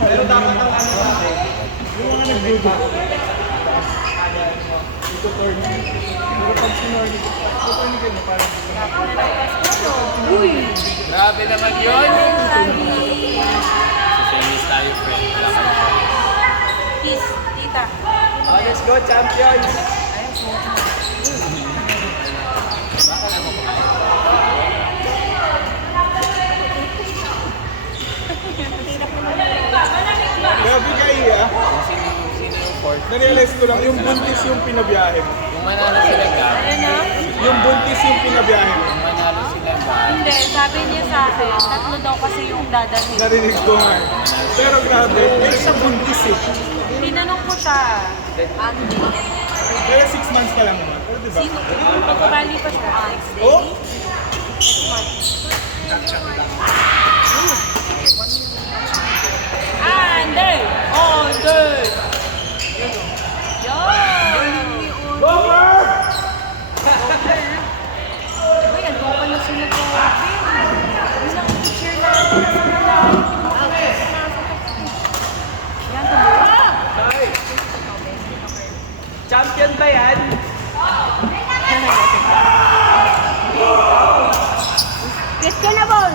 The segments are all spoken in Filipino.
Pero dapat ang ano natin. Yung mga nagdudo. Ito turn. Pero pag sinorni, ito turn ka na parang... Uy! Grabe naman yun! Grabe! Semis tayo, friend. Wala ka na. Kiss, tita. Oh, let's go, champions! Ayun po. Grabe ka iya. Sino yung fourth? Narealize ko lang, yung buntis yung pinabiyahe mo. Kung manalo sila ga, Ano na? Yung buntis yung pinabiyahe mo. kung manalo sila ga, Hindi, sabi niya sa akin, tatlo daw kasi yung dadalhin. Narinig ko nga. Pero grabe, may isang buntis eh. Tinanong ko siya, Andy, Pero 6 months pa lang naman. Pero diba? sino? Pagkabali pa siya. Oh! Next month. Andy! Andy! Yo! Gomer! Uy, ano pa na sila ko? Yun ang teacher natin sa malayo. Yan, tuloy. Champion ba yan? Questionable!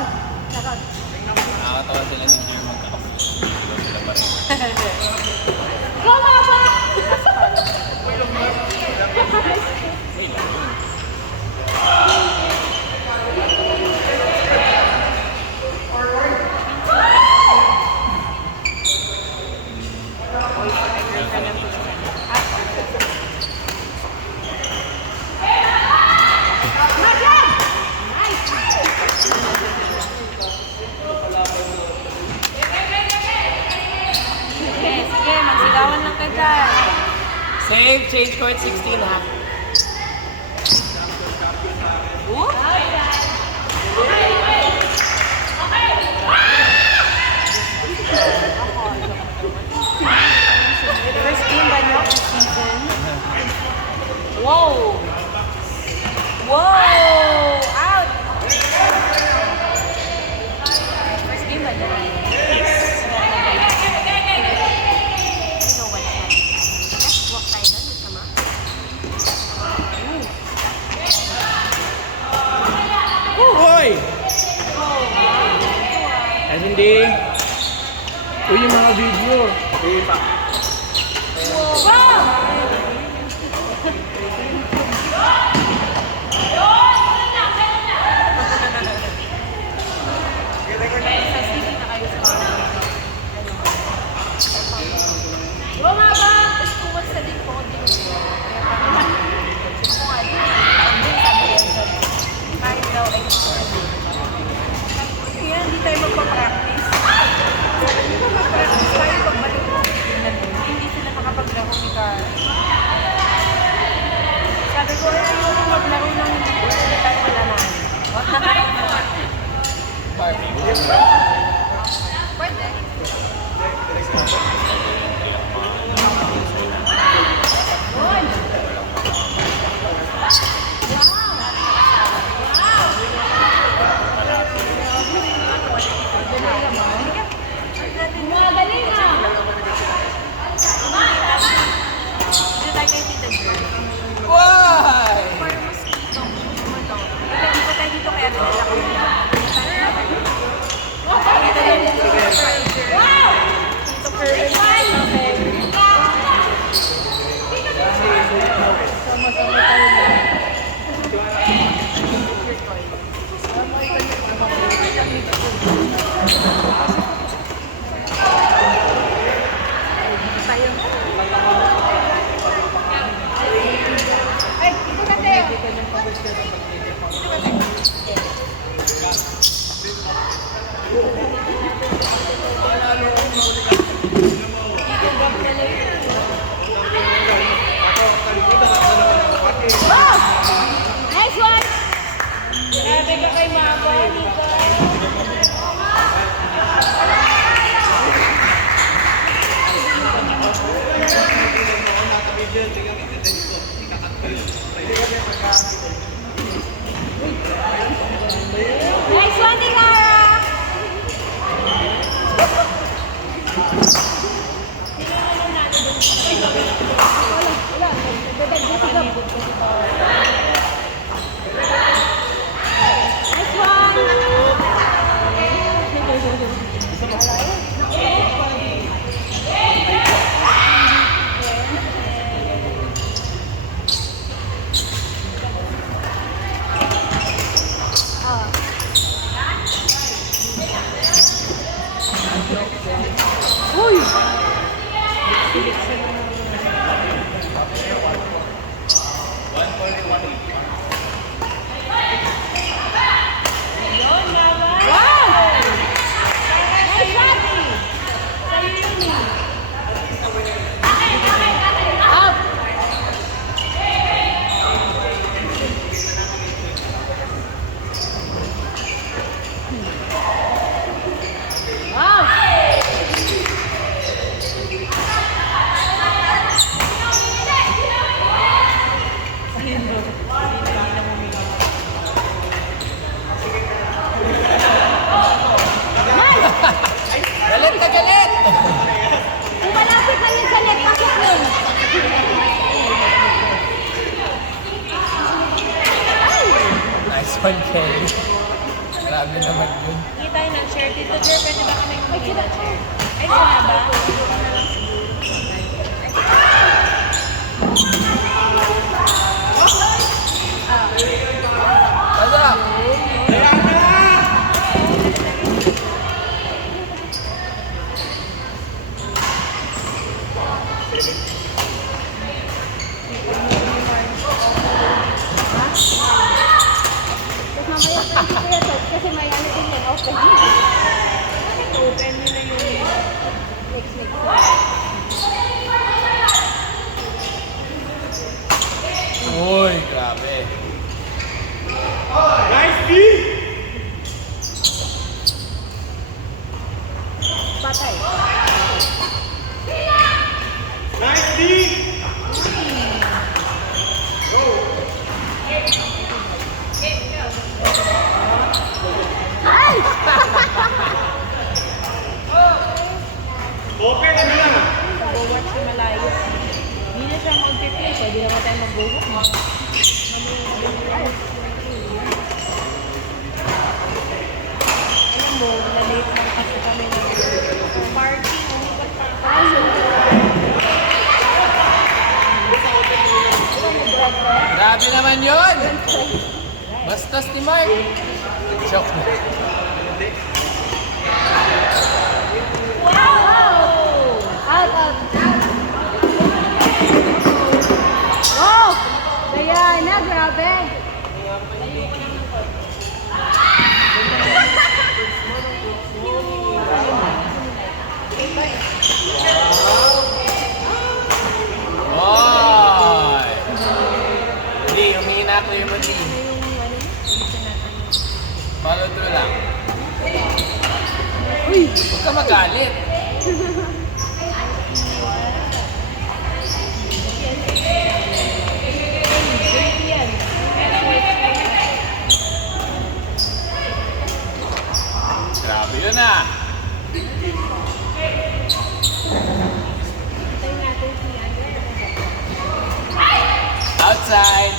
nakakatawa sila ni Jim magkakapulo. Sila pa rin. Goma pa! Sige, magsigawan lang ka dyan. Save, change court 16 ha. First game ba niyo this season? Wow! Wow! Out! First game ba niyo? Yes. No, wala na. Next walk tayo doon, sama. Hoy! Ay, hindi. Uy, yung mga video. Sige pa. Wow! Bumaba! Tapos kuwan sa likod. Ako nga din. Kahit daw ay kaya hindi tayo magpa-practice. Sabi ko mag-practice tayo pagbalik mo. Hindi sila makapaglaro ni Carl. Nice one! Uy! Wow! Nice shot! Sa'yo yun eh. Out! Wow! Galit na galit! Kung malapit na yun sa net, bakit yun? Nice one, Kelly. Grabe naman yun. Hindi tayo nag-share. Tito Jer, pwede ba kami mag-share? Ay, sila ba? Tasa! Tapos mamaya pa yung kasi may ano din yan, open. Open nyo na yung next. Uy, grabe. Patay. Ay! Open na lang. Go-watch yung malayo. Hindi na siya mag-play. Pwede naman tayo mag-go-watch. Alam mo, na-late lang kasi kami ng party. Umipat pa ako. Grabe naman yun! Bastos ni Mark! Joke na. Wow! Out. Oh! Diana, grabe! Oy! Hindi, humihina ko yung mati. Follow through lang. Uy! Huwag ka magalit. Grabe yun ah! Outside!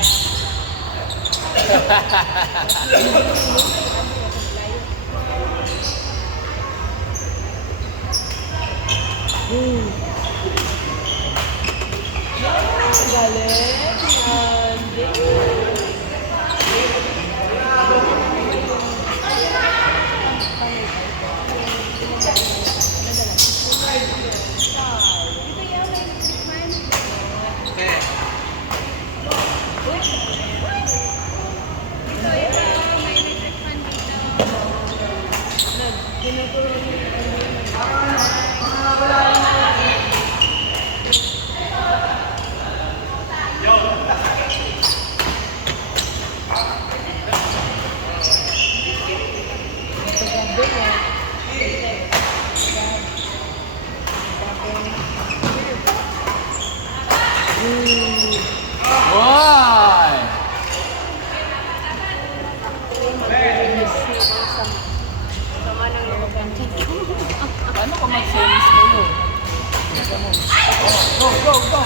Why? Paano ko mag-semis mo Go, go, go!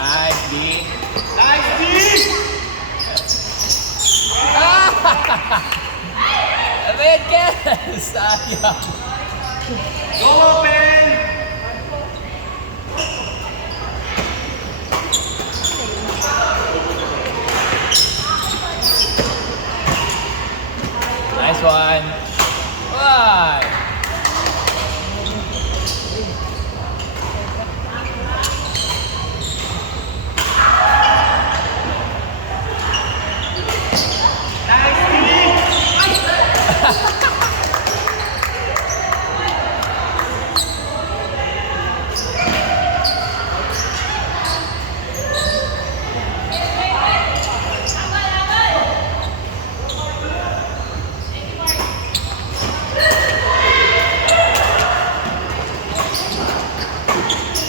Nice, D. Ano yan, Ken? Sayang. Nice one. Why?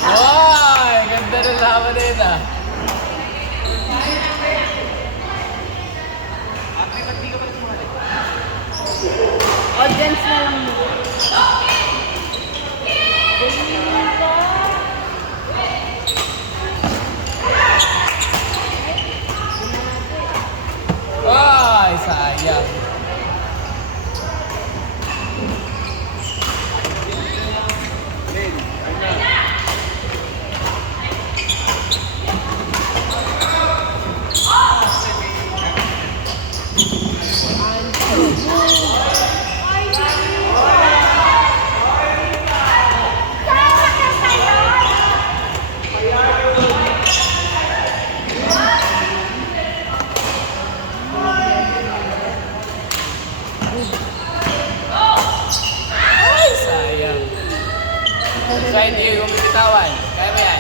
Ay, ganda ng laban na yun ah. Audience na lang mo. Ay, sayang. Ay, sayang. So, hindi yung bitawan. Kaya mo yan.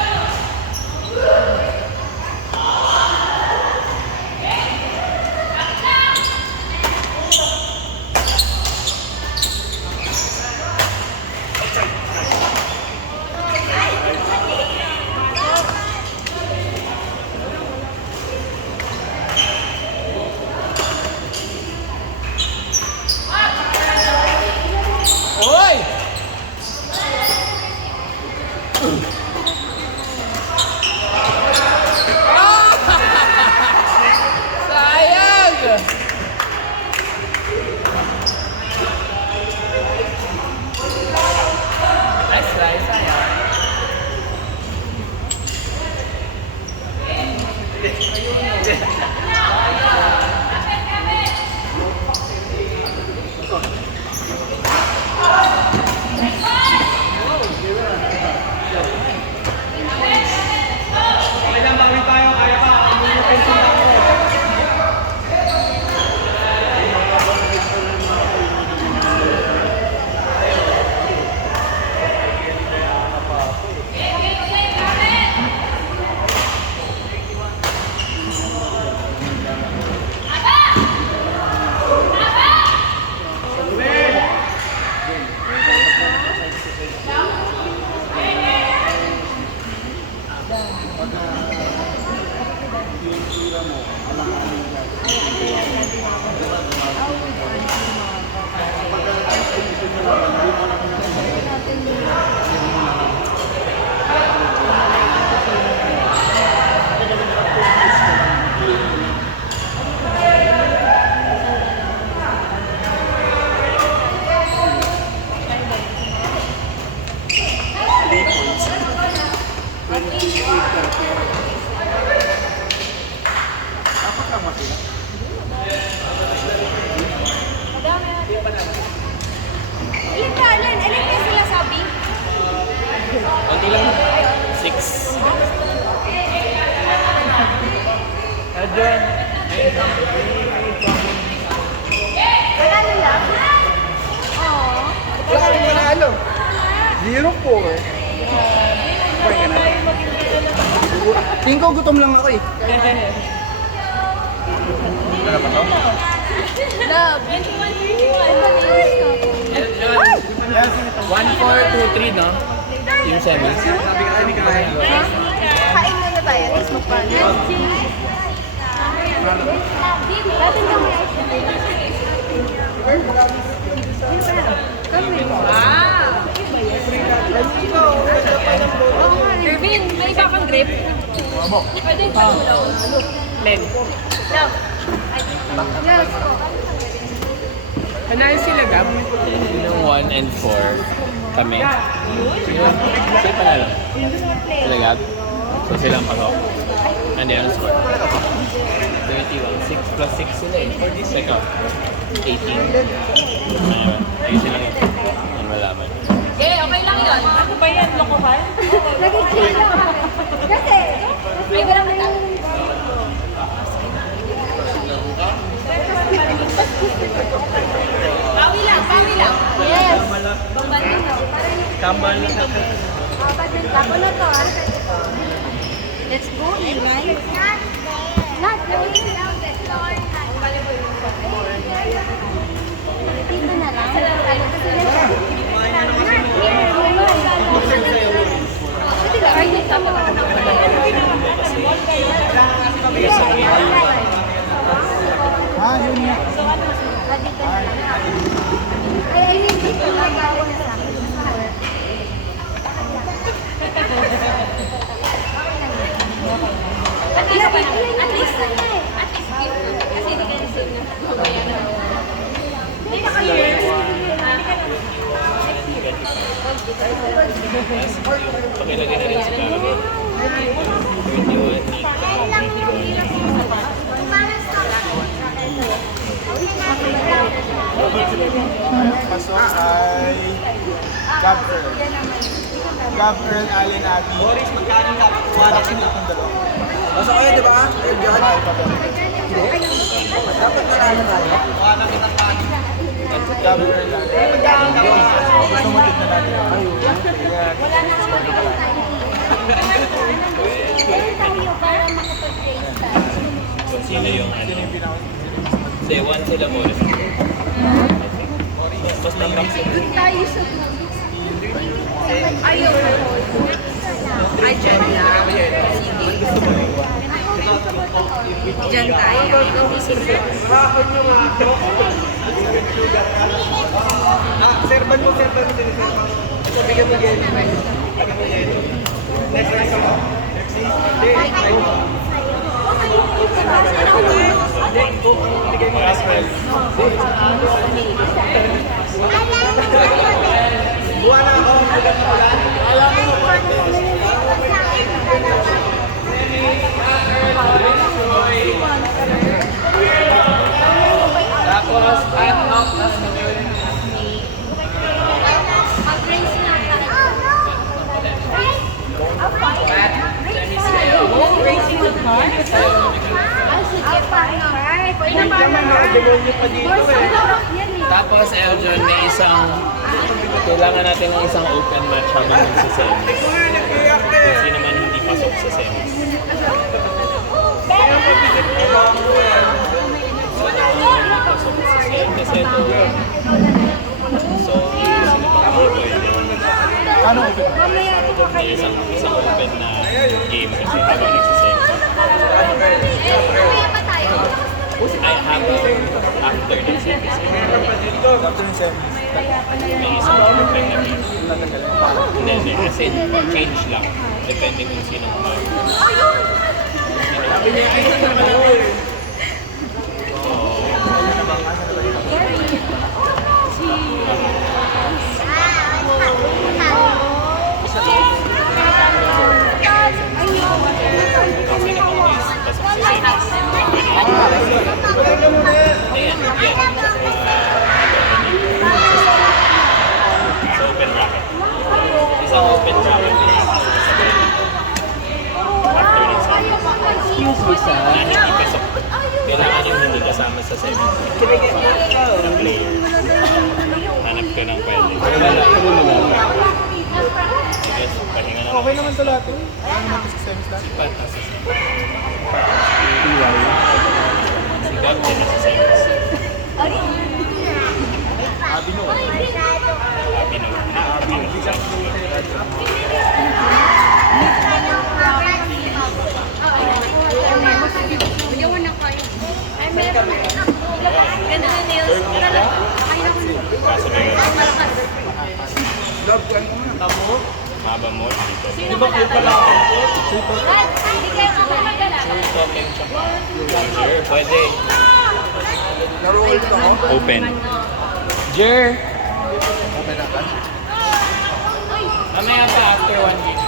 Uy! Sayang! Nice try, sayang. Kailan bawi tayo, kaya pa. Ano yung pension lang ko? Ilan ka, Alan? Ilan kayo sila sabi? Konti lang. 6. Adyan. Panalo lang? Oo. Wala kang manalo. 0-4. Tingin ko gutom lang ako eh. Love. Ay, malinis na ako. Yes. 1-4-2-3, no? Yung semis. Sabi ka ni Kai. Kain muna tayo, tapos magpaano. Datin ka may ice Irvin, may isa kang grip? Pwede pa mo. Len. Love. Panalo sila, Gab? Yung 1 and 4 kami. Sino panalo? Sila, Gab? So silang pasok? Ano yung score? 21. 6 plus 6 sila eh. Teka, 18. Ayun sila yun. Ang malaman. Okay, okay lang yun. Ano ba yan? Lokohan? Nag-chill lang kami. Kasi, Ay, wala ka lang. Pawi lang, pawi lang. yes. Kamal na ka. Ako na to, ah. Let's go, Eli. Not there. Dito na lang. Ah, yun nga. Ay, dito na gawin sa akin. At least pa naman. At least give. Kasi hindi ka deserve na. Hindi na kayo. Pakilagay na rin si Karen. 31. Pasok ay Gab Earl. Gab Earl, Allen Abby. Boris, magkano ka? Wala Bakit itong dalawa? Basta kayo, di ba? Ay, pabalik. Dapat marami tayo. Wala kitang kanin. Gab Earl, Allen. Gusto mo tignan natin. Para makapag-taste tayo. Sino yung ano? Say 1 sila mo. Mas tambak sila. Doon tayo sa Ayaw. Ay, dyan na. Dyan tayo. Serban mo. Ito, bigyan mo yan. Bigyan mo yan. Next time mo. Hindi, try mo. Buwan na ako. Bigyan mo lang. Tapos, Mag-race na tayo. Racing with cars? Sige, partner. May naman mga demonyo pa dito eh. Tapos, Eljon, may isang... Kailangan natin ng isang open match habang nagsisemi. Kasi naman hindi pasok sa semis. Kasi ito. So, sino pa mga pwede? Ano open? May isang open na game kasi habang nagsisemi. Kaya pa tayo. Ay, habang after ng semis. After yung semis. May isang open na game. Hindi. Kasi change lang. Depende kung sino kumain. Sabi niya, ay, ito naman ako eh. Ayan. So, open bracket. Isang open bracket. After ng semis. Excuse me, sir. Na hindi pasok. Kailangan yung hindi kasama sa semis. Na player. Hanap ka ng pwede. Sige, pahinga na lang. Okay naman sa lahat eh. Ano naman sa semis lahat? Pat nasa semis. Si Gab din nasa semis. Abi no. Happy no. Bigyan mo na kayo. Ay, meron na. Ganda na nails. Love ko, ano mo? Haba mo dito. Sino malalayo? Hindi kayo kakamagala. Sure, pwede. Laro ulit ako. Open. Jer! Mamaya pa after 1 week.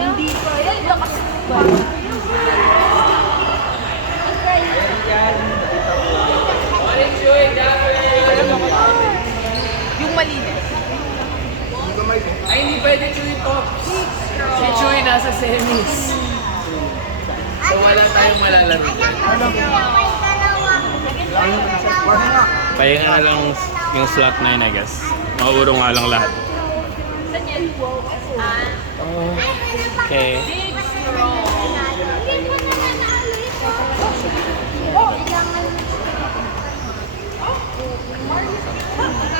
Hindi kaya. Lakas mo. Yung malinis. Ay, hindi pwede Chewy Pops. Si Chewy nasa semis. So wala tayong malalaro dyan. Pahinga na lang yung slot na yun, I guess. Mauro nga lang lahat. Saan yan? Okay.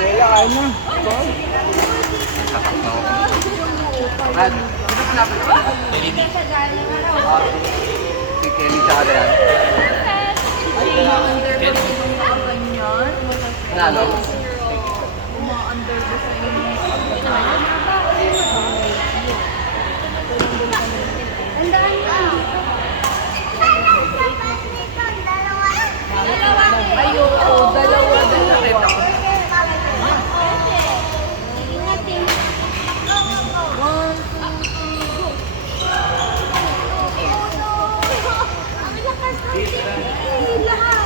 Kaya kain na. LED. Si Kelly tsaka na yan. Under ko yung mga ganyan. Nalo? Uma-under ko sa inyo. Tandaan mo. Dalawa. Ayoko, dalawa rin ako. Ingatin. One, two, go. Ang lakas ng hindi lahat.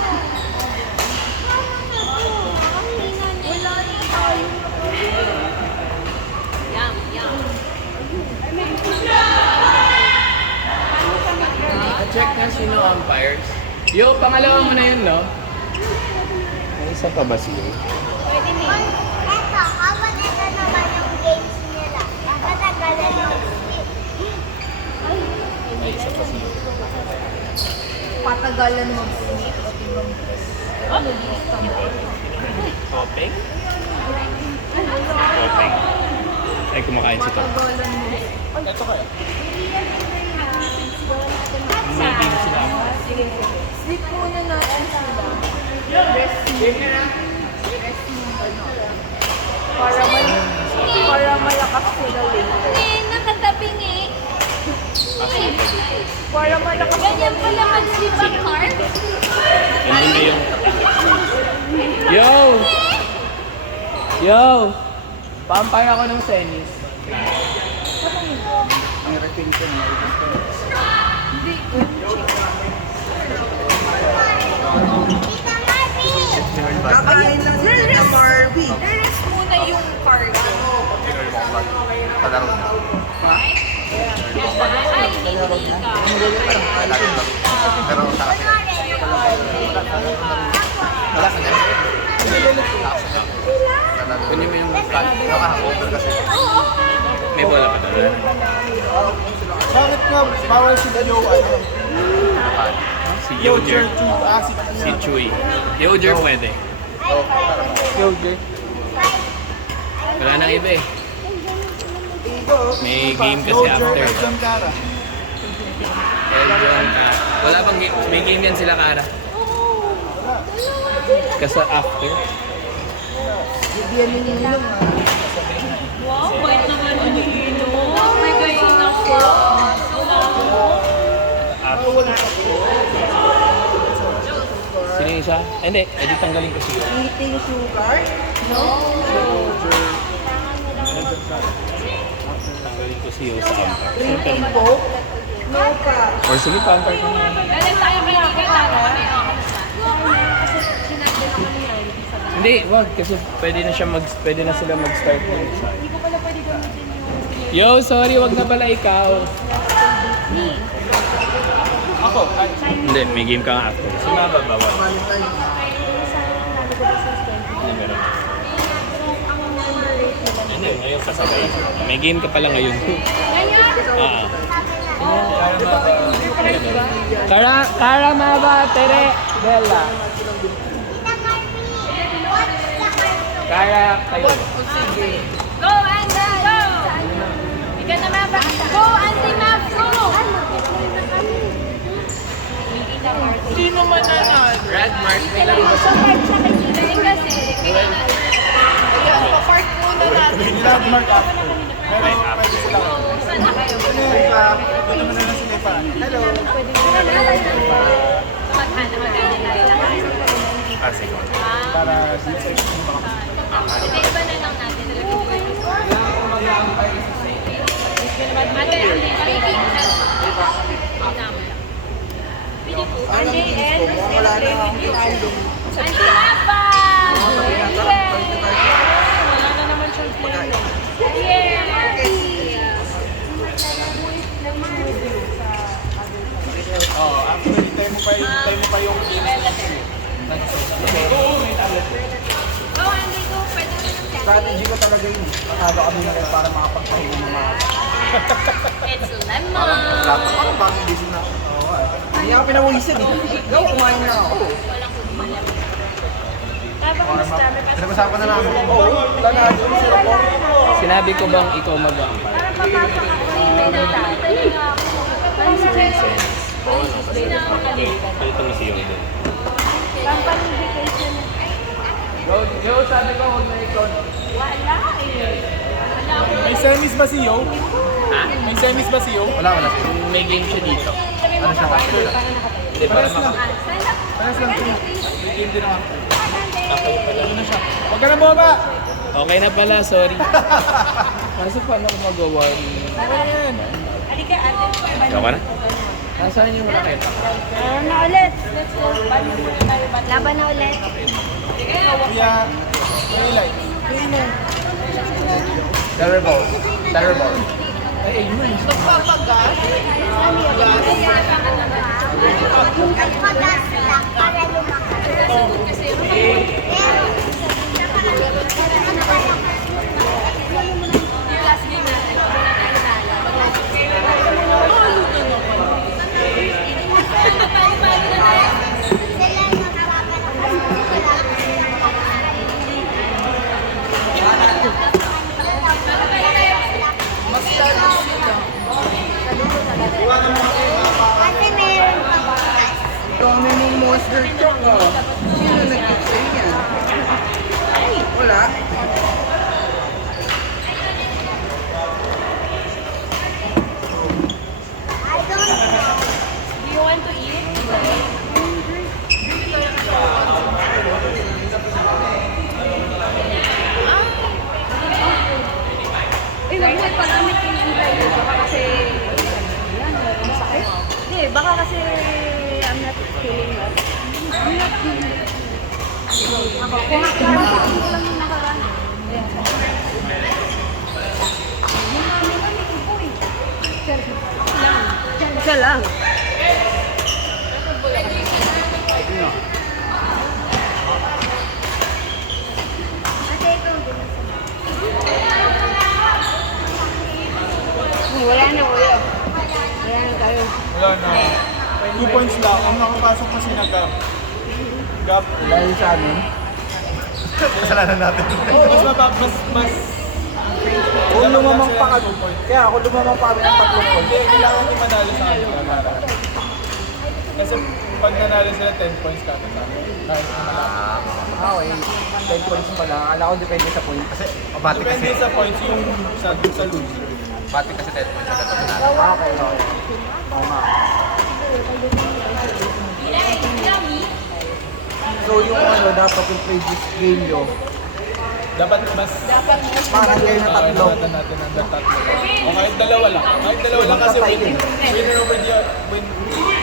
Wala na tayo. Yum. Check na sino umpires. Yo, pangalawa mo na yun, no? May isa pa ba siya? Pwede na. Eto, habang ito naman yung games nila. Matagalan yung May isa pa siya. Patagalan mag-snip. Ano gusto mo? Topping? Topping. Ay, kumakain si Top. Patagalan mo. Ito kaya? May game sila. Sleep muna natin sila. Rest mo. Rest mo. Para malakas sila later. Nakatabing eh. Para malakas Ganyan pala mag-sleep ang car. Nandun na yung... Yo! Yo! Pampire ako ng semis. Ang retention na ito. Hindi ko. Kakain lang sila na Barbie. Rest muna yung card. Palaro na. Ay, hindi ka. Pero sa akin. Wala ka dyan. Kunin mo yung nakahangover kasi. May bola pa doon. Bakit nga bawal sila yung ano? Si Yojer. Si Si Chewy. Yojer pwede. Yojer. Wala nang iba eh. May game kasi after. Exam Kara. Eljon ka. Wala bang game? May game yan sila, Kara. Kasi after. Bibigyan mo niyo lang ha. Wow, bait naman ni Nino. May kayo na po. Sino yung isa? Hindi, edi tanggalin ko siya. Eating sugar? Tanggalin ko siya sa ampar. Drinking Coke? No ka. Or sige, pa-ampar ko na. Galing tayo kay Nika. Tama na yung kasi sinabi naman niya. Hindi, wag. Kasi pwede na sila mag-start ng isa. Hindi ko pala pwede gamitin yung... Yo, sorry, wag na pala ikaw. Ni. Ako, Hindi, may game ka nga after. Si Maba, bawal. Sayang nalo ko ba sa stand? Hindi, meron. Ang number rate nila. Hindi, ngayon kasabay. May game ka pala ngayon. Ah. Kara Maba, Tere, Bella. Kara, kayo. Go, Andy! Go! Ika na Mab. Go, Andy Mab! Go! Sino man nanalo? Brad, Mark, may laro ba? Galing kasi. Kaya na. Pa-part muna natin. Love mark after. Pero pwede sila. Saan na kayo? Dito mo na lang sila pa. Hello. Maghanap tayo. Ah, sige. Para dito. Hindi, iba na lang natin. Ate, baby. Andy and celebrate with you, Andy. Andy Maba! Wala na naman siyang feeling. Oh, actually, tayo mo pa yung Go, Andy, go. Pwede mo yung Strategy ko talaga yun. Matalo kami na rin para makapagpahinga ng mga... It's lemon. Parang bakit busy na ako. Hindi ako pinawisan eh. Go, kumain na ako. Pinag-usapan na namin. Oo, tanado. Sarap po. Sinabi ko bang ikaw mag-ampal? Parang papasok ako rin na Talaga ako. Parang si Jason. Ito mo si Yoda. Company vacation. Yo, sabi ko, huwag na ikaw. Wala eh. May semis ba si Yo? Ha? May semis ba si Yo? Wala. May game siya dito. Ano siya kasi? Hindi, para Pares lang. Stand up. Pares lang siya. May team din ako. Ano na siya? Huwag ka na bumaba! Okay na pala, sorry. Kasi paano ko mag-award? Halika ate. Ikaw ka na? Nasaan yung racket? Meron na ulit. Let's go. Bali muna tayo. Laban na ulit. Kuya, may light. Terrible. Terrible. Nagpagas sila para lumakas. Last game natin. Sila kasi meron pa bukas. Dami mong monster truck ah. Sino nag-say yan? Wala. I don't know. Do you want to eat? Eh, huwag mo ipagamit yung intay mo. Baka kasi... Yan, masakit. Hindi, baka kasi I'm not feeling well. I'm not feeling well. Ako, kung ako lang yung nakaraan. Ayan. Yung namin kami, ipo eh. Siya lang. Kasi ikaw din. Wala na, kuya. Wala na tayo. Wala na. 2 points lang. Ang nakapasok kasi na Gab. Gab. Dahil sa amin. Kasalanan natin. Mas Kung lumamang pa kami. Kaya ako lumamang pa kami ng 3 points. Hindi, kailangan niyo manalo sa kanila. Kasi pag nanalo sila 10 points kada sa akin. Kahit na malaki. Okay. 10 points pala. Akala ko depende sa point. Kasi mabati kasi. Depende sa points yung sa loser. Bati kasi 10 points agad ako na. Okay. Oo nga. So yung ano, dapat yung previous game nyo, Dapat mas parang kayo na tatlo. natin ang tatlo. O kahit dalawa lang. Kahit dalawa lang kasi winner over the win.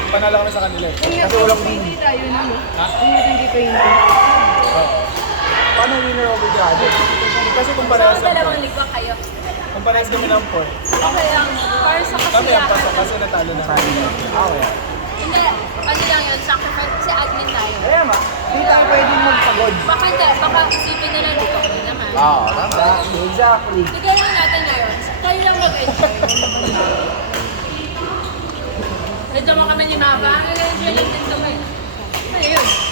Panalo kami sa kanila eh. Kasi walang win. Tayo na, no? Ha? Hindi pa hindi. Oo. kasi kung parehas So, ang dalawang points. ligwa kayo. Kung parehas kami ng points. Okay lang. Para sa Kami ang pasok kasiyahan. kasi natalo na. Hindi, ano lang yun, sacrifice kasi admin tayo. Kaya nga, hindi tayo pwedeng magpagod. Baka hindi, baka isipin nila dito ko naman. Oo, tama. Exactly. Bigyan lang natin ngayon. Kayo lang mag-enjoy. Medyo mo kami ni Mama. Nag-enjoy lang din kami. Ayun.